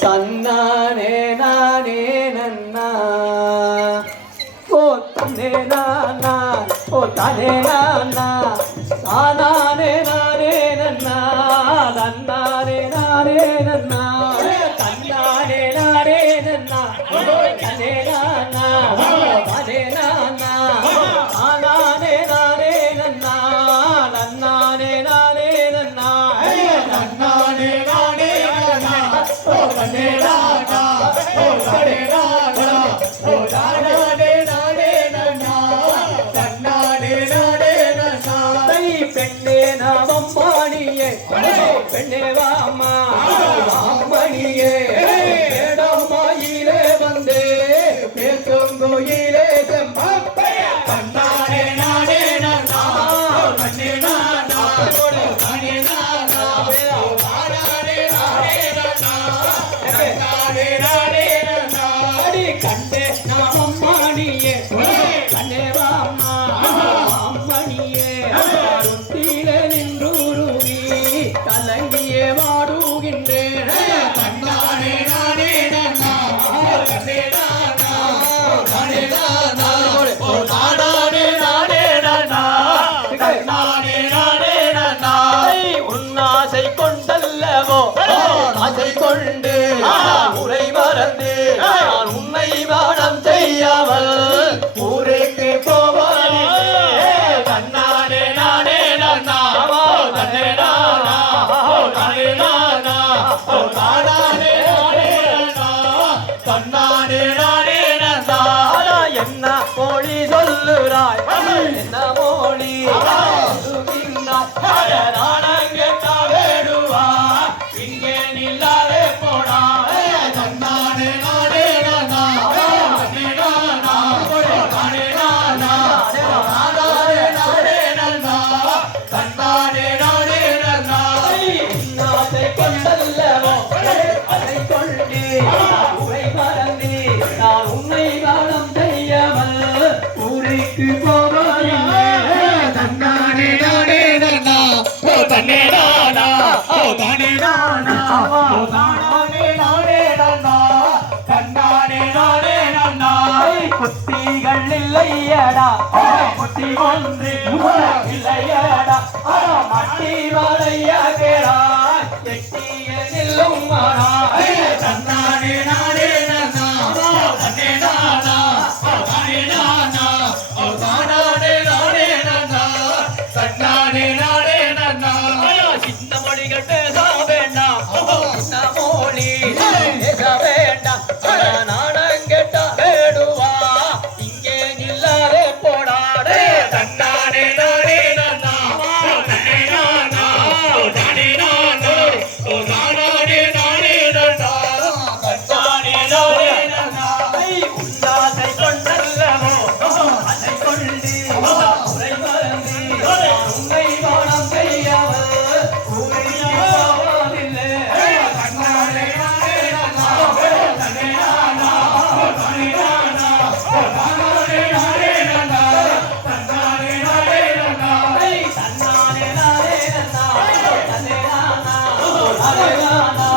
தன்னானே நானே நன்னா ஓ தன்னே நானா ஓ தானே நானா தானானே நானே நன்னா தன்னானே நானே நன்னா தன்னானே நானே நன்னா தன்னே நானா தானே நானா தானானே நானே நன்னா நன்னானே நானே நன்னா நன்னானே நானே நன்னா ஓ தன்னே நானா ஓ தானே நானா ஓ தானே நானே நன்னா தன்னானே நானே நன்னா தை பெண்ணே நாமம் பாணியே பெண்ணே வாமா வாமணியே மேடமாயிலே வந்தே பேசும் கோயிலே தன்னானே நானே நன்னா தன்னே நானா தானே நானா தானே நானே நன்னா தன்னானே நானே நன்னா அடி கண்டே நாமம் பாணியே கண்ணே வாமா அம்மணியே ருத்திலே நின்றுருவி கலங்கியே வாடுகின்றேன் தன்னானே நானே நன்னா தன்னே நானா தானே நானா ஓ தானே நானே நன்னா தன்னானே நானே நன்னா உன்னாசை கொண்டல்லவோ ஆசை கொண்டு உரை மறந்து நான் உன்னை வாடம் செய்யாமல் ஊருக்கு போவானே தன்னானே நானே நன்னா தன்னே நானா தானே நானா தானே நானே நன்னா தன்னானே நானே நன்னா என்ன மொழி சொல்லுறாய் என்ன மொழி நானங்கெட்டா வேடுவா இங்கே நில்லாதே போடா தன்னானே நானே நன்னா தன்னே நானா தானே நானா தானே நானே நன்னா தன்னானே நானே நன்னா நாசை கொண்டல்லவோ அதை கொண்டு உரை மறந்து நான் உன்னை வாழம் செய்யாமல் ஊருக்கு போவாரில்லை தன்னானே நானே நன்னா தன்னே நானா தானே நானா தானே நானே நன்னா தன்னானே நானே நன்னா புத்திகள் இல்லையடா புத்தி ஒன்று இல்லையடா மட்டி வளைய கேடா எட்டிய நில்லும் மாடா தன்னானே நானே நன்னா தன்னே நானா தானே நானா தானே நானே நன்னா தன்னானே நானே நன்னா சின்ன மொழிகள் பேச வேண்டாம் சின்ன மொழி பேச வேண்டாம் நானங்கெட்ட வேடுவா இங்கே நில்லாதே போடாடே தன்னானே நானே நன்னா தன்னே நானா தானே நானா தானே நானே நன்னா தன்னானே நானே நன்னா உன்னாசை கொண்டல்லவோ அதை கொண்டு உரை மறந்து உன்னை வாழம் செய்யாமல் ஊரில் போவதில்லை தன்னானே நானே நன்னா தன்னே நானா தானே நானா தானே நானே நன்னா தன்னானே நானே நன்னா தன்னானே நானே நன்னா தன்னே நானா தானே நானா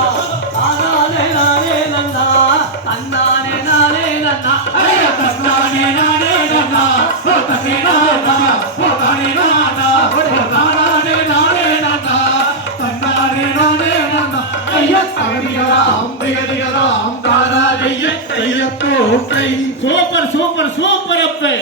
தானே நானே நன்னா தன்னானே நானே நன்னா தன்னானே நானே நன்னா தன்னே நானா தானே நானா தானே நானே நன்னா தன்னானே நானே நன்னா ஐயா தகதிகளாம் திகதிகளாம் தாராஜைய கையப்போ கை சூப்பர் சூப்பர் சூப்பர் அப்பே